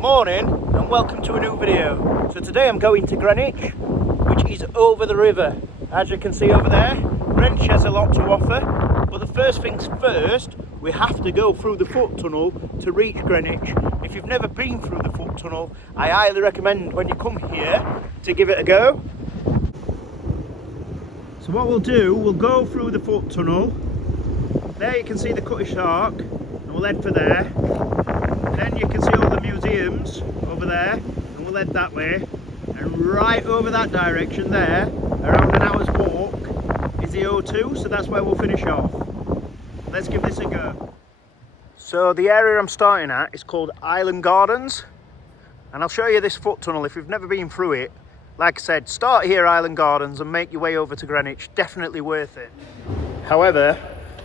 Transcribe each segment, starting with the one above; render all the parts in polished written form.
Morning and welcome to a new video. So today I'm going to Greenwich, which is over the river. As you can see over there, Greenwich has a lot to offer, but the first things first, we have to go through the foot tunnel to reach Greenwich. If you've never been through the foot tunnel, I highly recommend when you come here to give it a go. So what we'll do, we'll go through the foot tunnel. There you can see the Cutty Sark, and we'll head for there. Then you can see all the museums over there, and we'll head that way. And right over that direction there, around an hour's walk, is the O2, so that's where we'll finish off. Let's give this a go. So the area I'm starting at is called Island Gardens, and I'll show you this foot tunnel if you've never been through it. Like I said, start here, Island Gardens, and make your way over to Greenwich. Definitely worth it. However,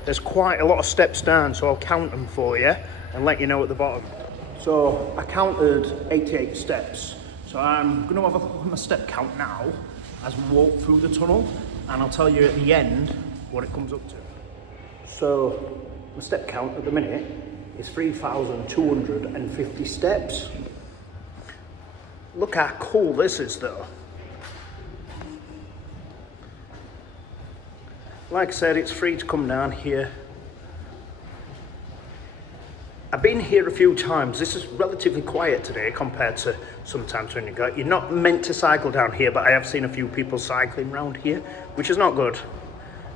there's quite a lot of steps down, so I'll count them for you and let you know at the bottom. So I counted 88 steps. So I'm going to have a look at my step count now as we walk through the tunnel, and I'll tell you at the end what it comes up to. So my step count at the minute is 3,250 steps. Look how cool this is though. Like I said, it's free to come down here. I've been here a few times. This is relatively quiet today compared to sometimes when you're not meant to cycle down here, but I have seen a few people cycling around here, which is not good.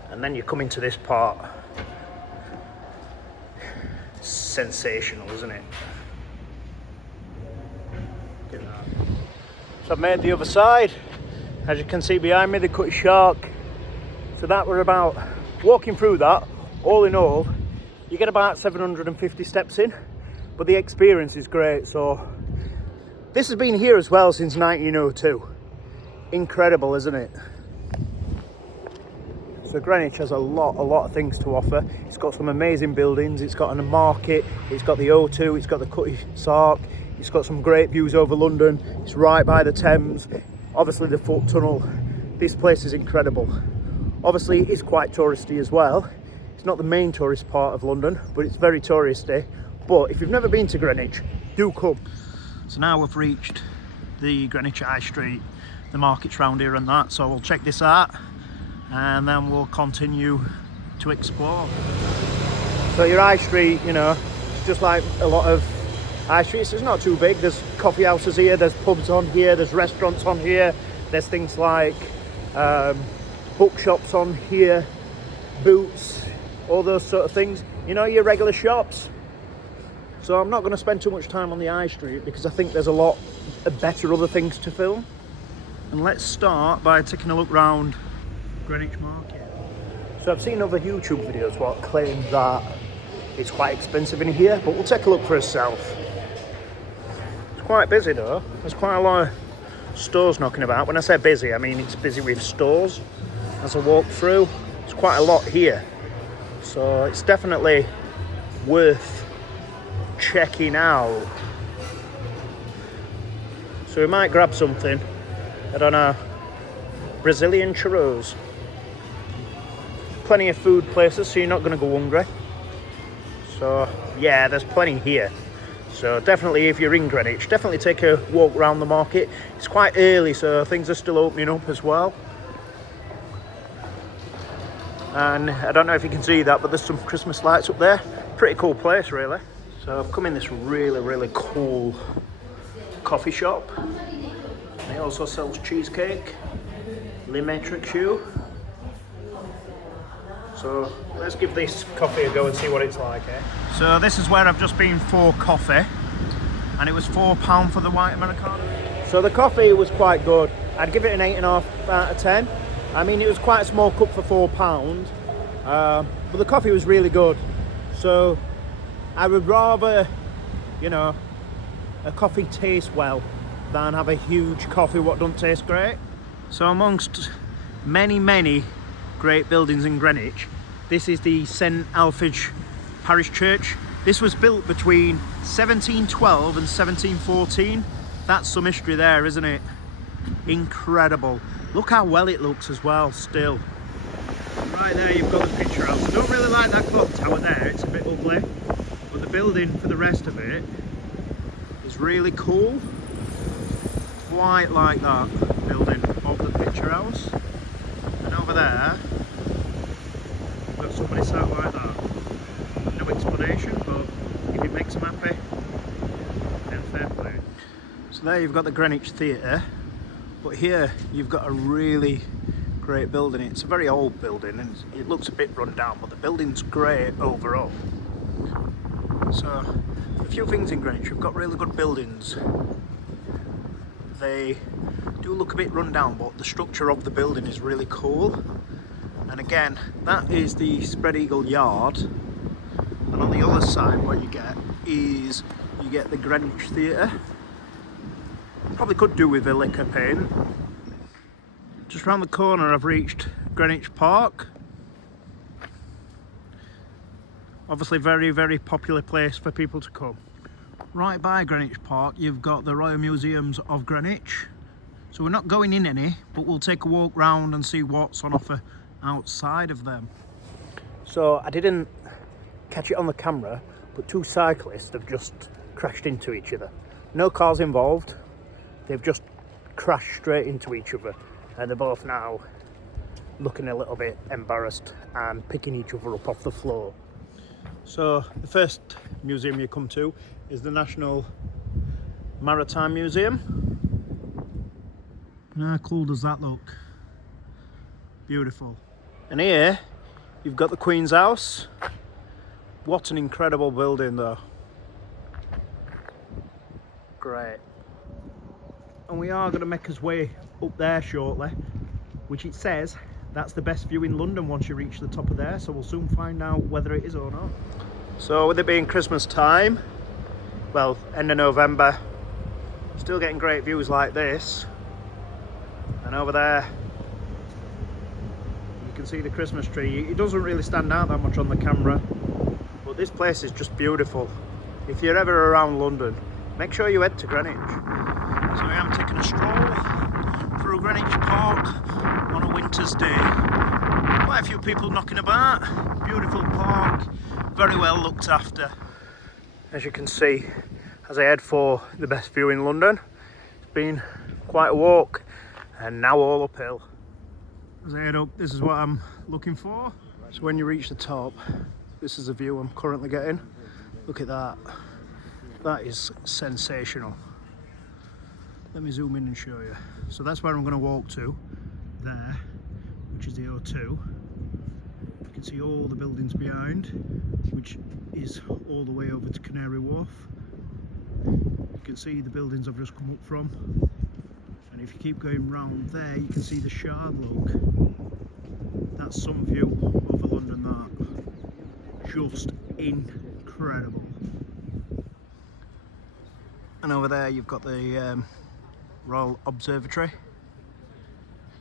And then you come into this part. Sensational, isn't it? Look at that. So I've made the other side. As you can see behind me, the Cutty Sark. So that we're about walking through that, all in all, you get about 750 steps in, but the experience is great. So this has been here as well since 1902. Incredible, isn't it? So Greenwich has a lot of things to offer. It's got some amazing buildings. It's got a market. It's got the O2. It's got the Cutty Sark. It's got some great views over London. It's right by the Thames. Obviously the foot tunnel. This place is incredible. Obviously it is quite touristy as well. It's not the main tourist part of London, but it's very touristy. But if you've never been to Greenwich, do come. So now we've reached the Greenwich High Street. The market's round here and that, so we'll check this out and then we'll continue to explore. So your High Street, you know, it's just like a lot of high streets. It's not too big. There's coffee houses here, there's pubs on here, there's restaurants on here, there's things like bookshops on here, boots, all those sort of things, you know, your regular shops. So I'm not going to spend too much time on the high street because I think there's a lot better other things to film. And let's start by taking a look round Greenwich Market. So I've seen other YouTube videos what claim that it's quite expensive in here, but we'll take a look for ourselves. It's quite busy though. There's quite a lot of stores knocking about. When I say busy, I mean it's busy with stores. As I walk through, it's quite a lot here. So it's definitely worth checking out. So we might grab something, I don't know, Brazilian churros. Plenty of food places, so you're not going to go hungry. So yeah, there's plenty here. So definitely if you're in Greenwich, definitely take a walk around the market. It's quite early, so things are still opening up as well. And I don't know if you can see that, but there's some Christmas lights up there. Pretty cool place, really. So I've come in this really cool coffee shop. And it also sells cheesecake, Le Matrix shoe. So let's give this coffee a go and see what it's like, eh? So this is where I've just been for coffee, and it was £4 for the white Americano. So the coffee was quite good. I'd give it an 8.5 out of 10. I mean, it was quite a small cup for £4, but the coffee was really good. So I would rather, you know, a coffee taste well than have a huge coffee what don't taste great. So amongst many great buildings in Greenwich, this is the St Alphege Parish Church. This was built between 1712 and 1714. That's some history there, isn't it? Incredible. Look how well it looks as well, still. Right there you've got the picture house. I don't really like that clock tower there, it's a bit ugly. But the building for the rest of it is really cool. Quite like that building of the picture house. And over there, we've got somebody sat like that. No explanation, but if it makes them happy, then fair play. So there you've got the Greenwich Theatre, but here you've got a really great building. It's a very old building and it looks a bit run down, but the building's great overall. So a few things in Greenwich, we've got really good buildings. They do look a bit run down, but the structure of the building is really cool. And again, that is the Spread Eagle Yard, and on the other side what you get is you get the Greenwich Theatre. Probably could do with a liquor paint. Just round the corner I've reached Greenwich Park. Obviously very popular place for people to come. Right by Greenwich Park you've got the Royal Museums of Greenwich. So we're not going in any, but we'll take a walk round and see what's on offer outside of them. So I didn't catch it on the camera, but two cyclists have just crashed into each other. No cars involved, they've just crashed straight into each other. And they're both now looking a little bit embarrassed and picking each other up off the floor. So the first museum you come to is the National Maritime Museum. And how cool does that look? Beautiful. And here you've got the Queen's House. What an incredible building though. Great. And we are going to make us way up there shortly, which it says that's the best view in London once you reach the top of there, so we'll soon find out whether it is or not. So with it being Christmas time, well, end of November, still getting great views like this. And over there you can see the Christmas tree. It doesn't really stand out that much on the camera, but this place is just beautiful. If you're ever around London, make sure you head to Greenwich. So I am taking a stroll through Greenwich Park on a winter's day. Quite a few people knocking about. Beautiful park, very well looked after. As you can see, as I head for the best view in London, it's been quite a walk and now all uphill. As I head up, this is what I'm looking for. So when you reach the top, this is the view I'm currently getting. Look at that. That is sensational. Let me zoom in and show you. So that's where I'm going to walk to, there, which is the O2. You can see all the buildings behind, which is all the way over to Canary Wharf. You can see the buildings I've just come up from. And if you keep going round there, you can see the Shard look. That's some view over London, that. Just incredible. And over there you've got the Royal Observatory.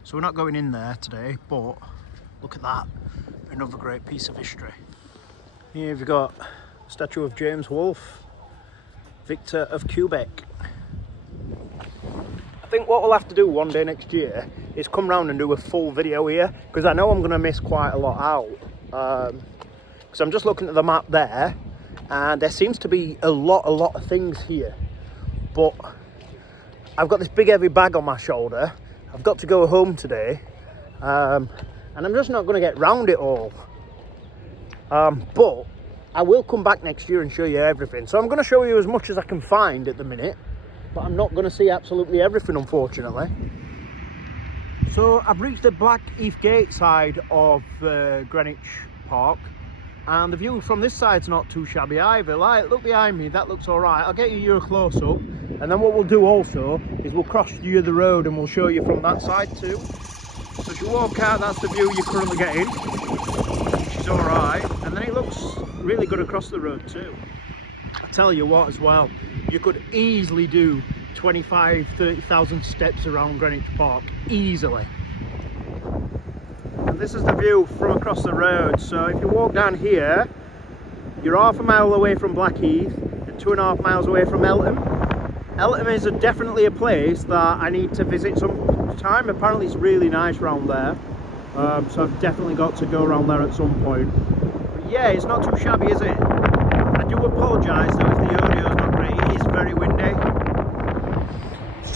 So we're not going in there today, but look at that, another great piece of history. Here you've got a statue of James Wolfe, Victor of Quebec. I think what we'll have to do one day next year is come round and do a full video here, because I know I'm going to miss quite a lot out. Because I'm just looking at the map there, and there seems to be a lot of things here. But I've got this big heavy bag on my shoulder. I've got to go home today, and I'm just not going to get round it all. But I will come back next year and show you everything. So I'm going to show you as much as I can find at the minute, but I'm not going to see absolutely everything, unfortunately. So I've reached the Blackheath Gate side of Greenwich Park, and the view from this side's not too shabby either. Like, look behind me, that looks all right. I'll get you a close-up. And then what we'll do also is we'll cross you the road and we'll show you from that side too. So as you walk out, that's the view you're currently getting, which is alright. And then it looks really good across the road too. I tell you what as well, you could easily do 25,000-30,000 steps around Greenwich Park, easily. And this is the view from across the road. So if you walk down here, you're half a mile away from Blackheath and 2.5 miles away from Eltham. Eltham is definitely a place that I need to visit some time. Apparently it's really nice around there, so I've definitely got to go around there at some point. But yeah, it's not too shabby, is it? I do apologise though if the audio is not great. It is very windy.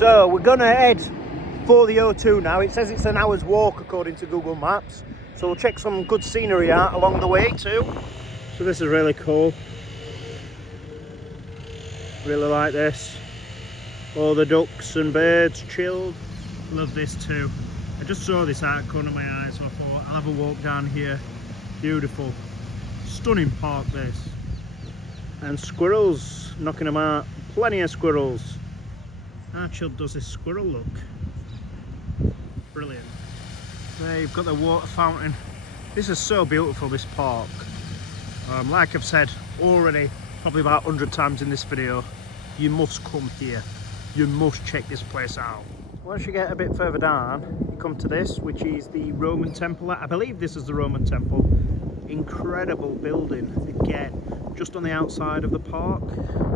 So we're gonna head for the O2 now. It says it's an hour's walk according to Google Maps. So we'll check some good scenery out along the way too. So this is really cool. Really like this. All the ducks and birds chilled. Love this too. I just saw this out of the corner of my eye, so I thought I'll have a walk down here. Beautiful. Stunning park this. And squirrels knocking them out. Plenty of squirrels. How chilled does this squirrel look? Brilliant. There you've got the water fountain. This is so beautiful, this park. Like I've said already, probably about 100 times in this video, you must come here. You must check this place out. Once you get a bit further down, you come to this, which is the Roman temple. I believe this is the Roman temple. Incredible building, again, just on the outside of the park.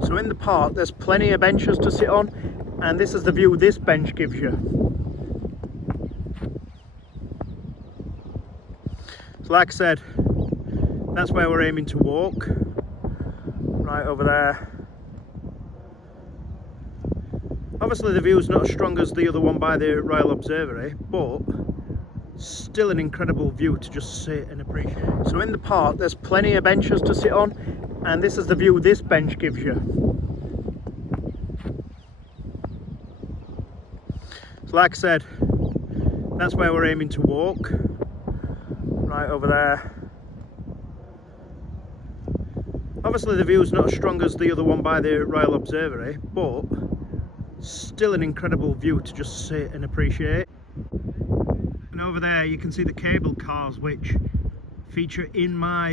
So in the park, there's plenty of benches to sit on, and this is the view this bench gives you. So like I said, that's where we're aiming to walk, right over there. Obviously the view's not as strong as the other one by the Royal Observatory, but still an incredible view to just sit and appreciate. So in the park there's plenty of benches to sit on, and this is the view this bench gives you. So like I said, that's where we're aiming to walk, right over there. Obviously the view's not as strong as the other one by the Royal Observatory, but still an incredible view to just sit and appreciate. And over there you can see the cable cars which feature in my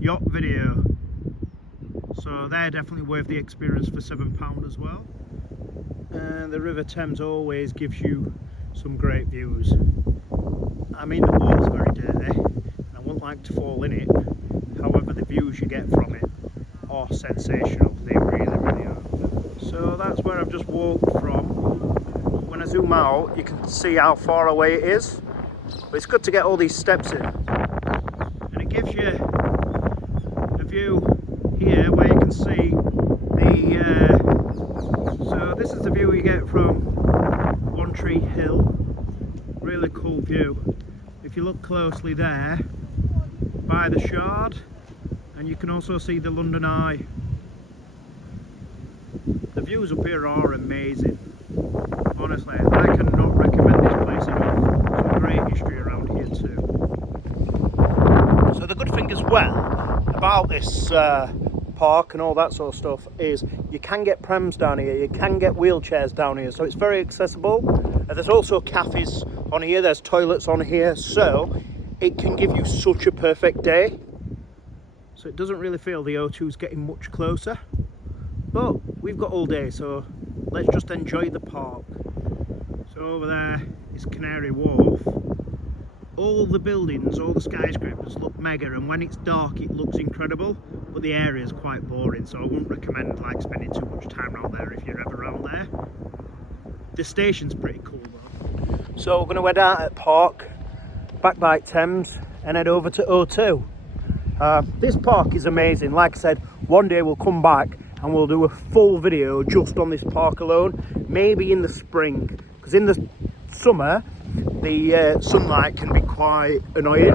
yacht video. So they're definitely worth the experience for £7 as well. And the River Thames always gives you some great views. I mean, the water's very dirty and I wouldn't like to fall in it. However, the views you get from it are sensational. They really are. So that's where I've just walked from. When I zoom out, you can see how far away it is. But it's good to get all these steps in. And it gives you a view here where you can see the... so this is the view you get from One Tree Hill. Really cool view. If you look closely there, by the Shard, and you can also see the London Eye. The views up here are amazing. Honestly, I cannot recommend this place enough. Some great history around here too. So the good thing as well about this park and all that sort of stuff is you can get prams down here, you can get wheelchairs down here, so it's very accessible. There's also cafes on here, there's toilets on here, so it can give you such a perfect day. So it doesn't really feel the O2's getting much closer, but we've got all day, so let's just enjoy the park. So over there is Canary Wharf. All the buildings, all the skyscrapers look mega, and when it's dark it looks incredible, but the area is quite boring, so I wouldn't recommend like spending too much time around there if you're ever around there. The station's pretty cool though. So we're going to head out at park, back by Thames, and head over to O2. This park is amazing. Like I said, one day we'll come back and we'll do a full video just on this park alone, maybe in the spring, because in the summer the sunlight can be quite annoying,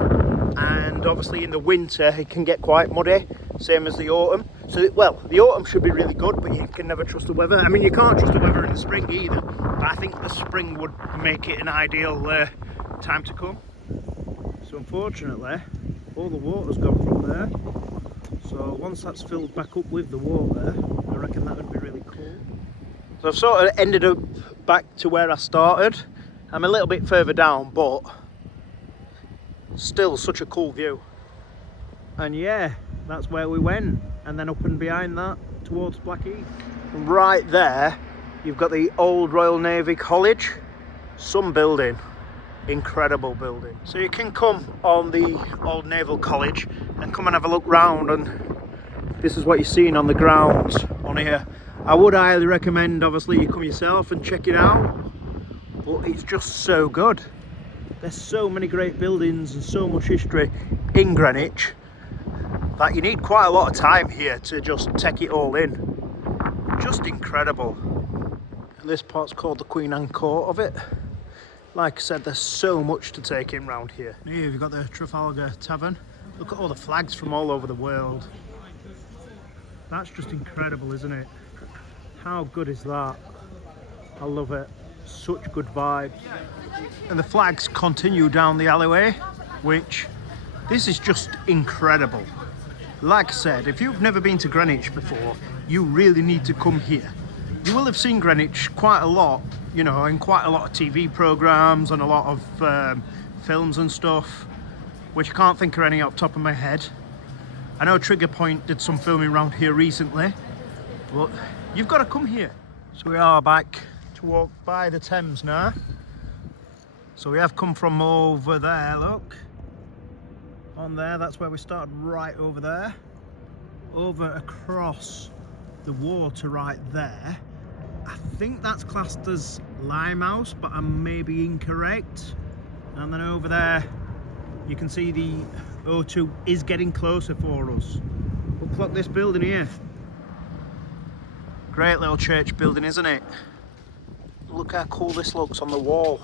and obviously in the winter it can get quite muddy, same as the autumn. So well, the autumn should be really good, but you can never trust the weather. I mean, you can't trust the weather in the spring either, but I think the spring would make it an ideal time to come. So unfortunately all the water's gone from there, so once that's filled back up with the water, I reckon that would be really cool. So I've sort of ended up back to where I started. I'm a little bit further down, but still such a cool view. And yeah, that's where we went, and then up and behind that towards Blackheath. Right there you've got the old Royal Navy College, some building. Incredible building. So you can come on the old Naval College and come and have a look round, and this is what you're seeing on the grounds on here. I would highly recommend obviously you come yourself and check it out, but it's just so good. There's so many great buildings and so much history in Greenwich that you need quite a lot of time here to just take it all in. Just incredible. This part's called the Queen Anne Court of it. Like I said, there's so much to take in round here. Here you've got the Trafalgar Tavern. Look at all the flags from all over the world. That's just incredible, isn't it? How good is that? I love it. Such good vibes. And the flags continue down the alleyway, which this is just incredible. Like I said, if you've never been to Greenwich before, you really need to come here. You will have seen Greenwich quite a lot, you know, in quite a lot of TV programmes and a lot of films and stuff, which I can't think of any off the top of my head. I know Trigger Point did some filming around here recently, but you've got to come here. So we are back to walk by the Thames now. So we have come from over there, look. On there, that's where we started, right over there. Over across the water right there. I think that's classed as Limehouse, but I may be incorrect. And then over there, you can see the O2 is getting closer for us. Look at this building here. Great little church building, isn't it? Look how cool this looks on the wall.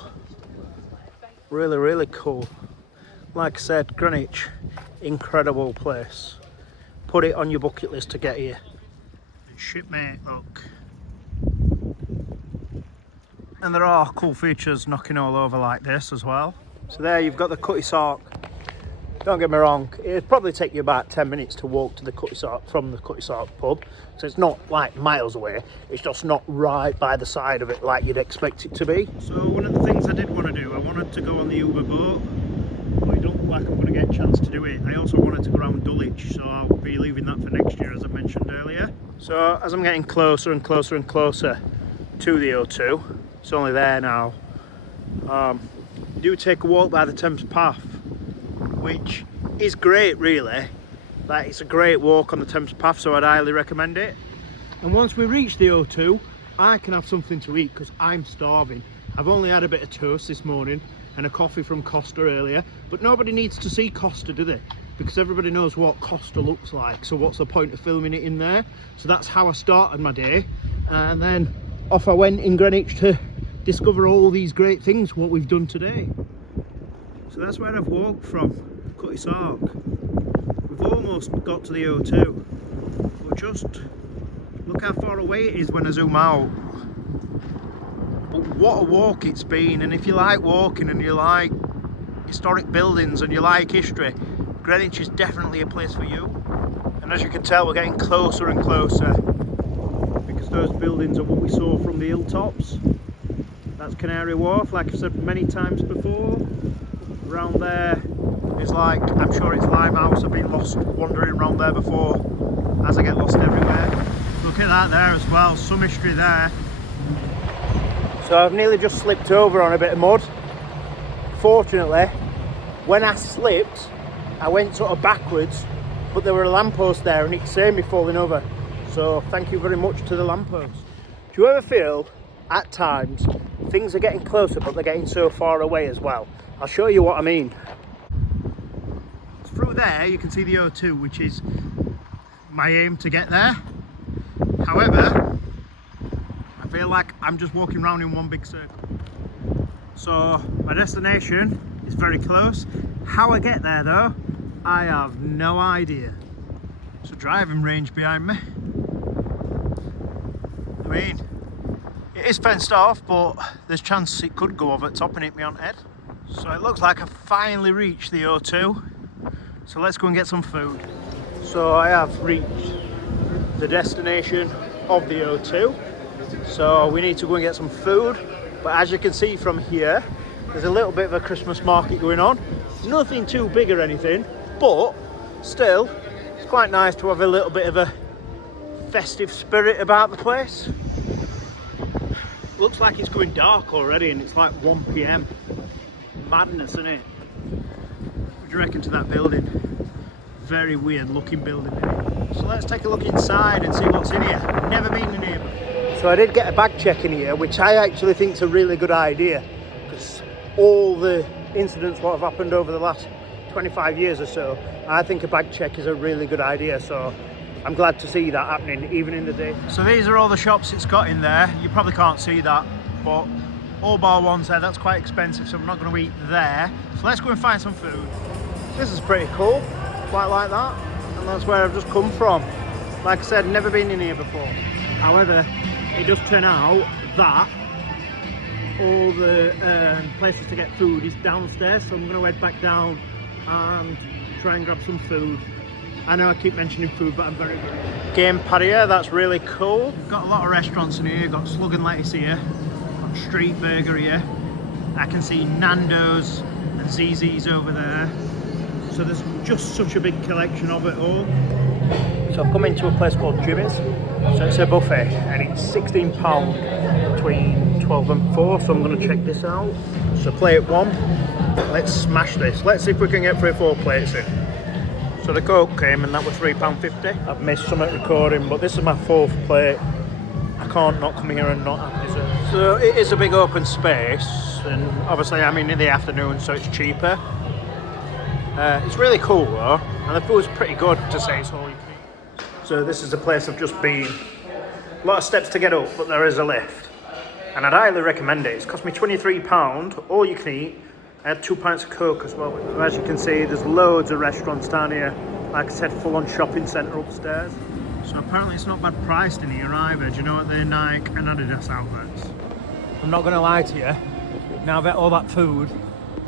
Really, really cool. Like I said, Greenwich, incredible place. Put it on your bucket list to get here. And shipmate, look. And there are cool features knocking all over like this as well. So there you've got the Cutty Sark. Don't get me wrong, it'd probably take you about 10 minutes to walk to the Cutty Sark from the Cutty Sark pub. So it's not like miles away, it's just not right by the side of it like you'd expect it to be. So one of the things I did want to do, I wanted to go on the Uber boat, but it don't look like I'm going to get a chance to do it. I also wanted to go around Dulwich, so I'll be leaving that for next year, as I mentioned earlier. So as I'm getting closer and closer and closer to the O2, it's only there now, do take a walk by the Thames Path, which is great really. Like, it's a great walk on the Thames Path, so I'd highly recommend it. And once we reach the O2, I can have something to eat because I'm starving. I've only had a bit of toast this morning and a coffee from Costa earlier, but nobody needs to see Costa, do they? Because everybody knows what Costa looks like, so what's the point of filming it in there? So that's how I started my day, and then off I went in Greenwich to discover all these great things, what we've done today. So that's where I've walked from, Cutty Sark. We've almost got to the O2, but just look how far away it is when I zoom out. But what a walk it's been, and if you like walking and you like historic buildings and you like history, Greenwich is definitely a place for you. And as you can tell, we're getting closer and closer because those buildings are what we saw from the hilltops. That's Canary Wharf, like I've said many times before. Around there is like, I'm sure it's Limehouse. I've been lost wandering around there before, as I get lost everywhere. Look at that there as well, some history there. So I've nearly just slipped over on a bit of mud. Fortunately, when I slipped, I went sort of backwards, but there were a lamppost there and it saved me falling over. So thank you very much to the lamppost. Do you ever feel at times things are getting closer but they're getting so far away as well? I'll show you what I mean. Through there you can see the O2, which is my aim to get there. However, I feel like I'm just walking around in one big circle. So my destination is very close. How I get there though, I have no idea. It's a driving range behind me. I mean, it is fenced off, but there's a chance it could go over the top and hit me on the head. So it looks like I've finally reached the O2. So let's go and get some food. So I have reached the destination of the O2. So we need to go and get some food. But as you can see from here, there's a little bit of a Christmas market going on. Nothing too big or anything, but still, it's quite nice to have a little bit of a festive spirit about the place. Looks like it's going dark already and it's like 1 PM. Madness, isn't it? What do you reckon to that building? Very weird looking building. So let's take a look inside and see what's in here. Never been in here before. So I did get a bag check in here, which I actually think is a really good idea, because all the incidents what have happened over the last 25 years or so, I think a bag check is a really good idea. So I'm glad to see that happening even in the day. So these are all the shops it's got in there. You probably can't see that, but all bar ones there, that's quite expensive, so I'm not going to eat there. So let's go and find some food. This is pretty cool, quite like that, and that's where I've just come from. Like I said, never been in here before. However, it does turn out that all the places to get food is downstairs, so I'm going to head back down and try and grab some food. I know I keep mentioning food, but I'm very good. Game patio, that's really cool. We've got a lot of restaurants in here. We've got Slug and Lettuce here, got Street Burger here. I can see Nando's and ZZ's over there. So there's just such a big collection of it all. So I've come into a place called Jimmy's. So it's a buffet and it's £16 between 12 and 4. So I'm going to check this out. So plate 1, let's smash this. Let's see if we can get 3 or 4 plates in. So the Coke came and that was £3.50. I've missed some at recording, but this is my 4th plate. I can't not come here and not have dessert. So it is a big open space, and obviously I'm in the afternoon, so it's cheaper. It's really cool though, and the food's pretty good to say it's all you can eat. So this is the place I've just been. A lot of steps to get up, but there is a lift. And I'd highly recommend it. It's cost me £23, all you can eat. I had 2 pints of Coke as well. As you can see, there's loads of restaurants down here. Like I said, full-on shopping centre upstairs. So apparently it's not bad priced in here either. Do you know what, they're Nike and Adidas outlets? I'm not going to lie to you. Now I've ate all that food,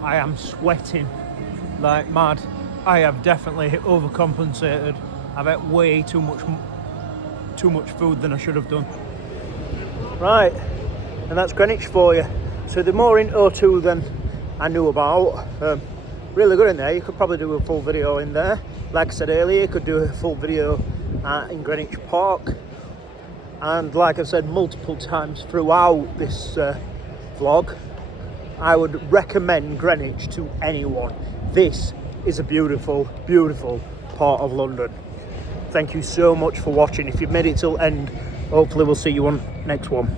I am sweating like mad. I have definitely overcompensated. I've ate way too much food than I should have done. Right, and that's Greenwich for you. So they're more in O2 than I knew about. Really good in there. You could probably do a full video in there. Like I said earlier, you could do a full video in Greenwich Park. And like I've said multiple times throughout this vlog, I would recommend Greenwich to anyone. This is a beautiful, beautiful part of London. Thank you so much for watching. If you've made it till end, hopefully we'll see you on next one.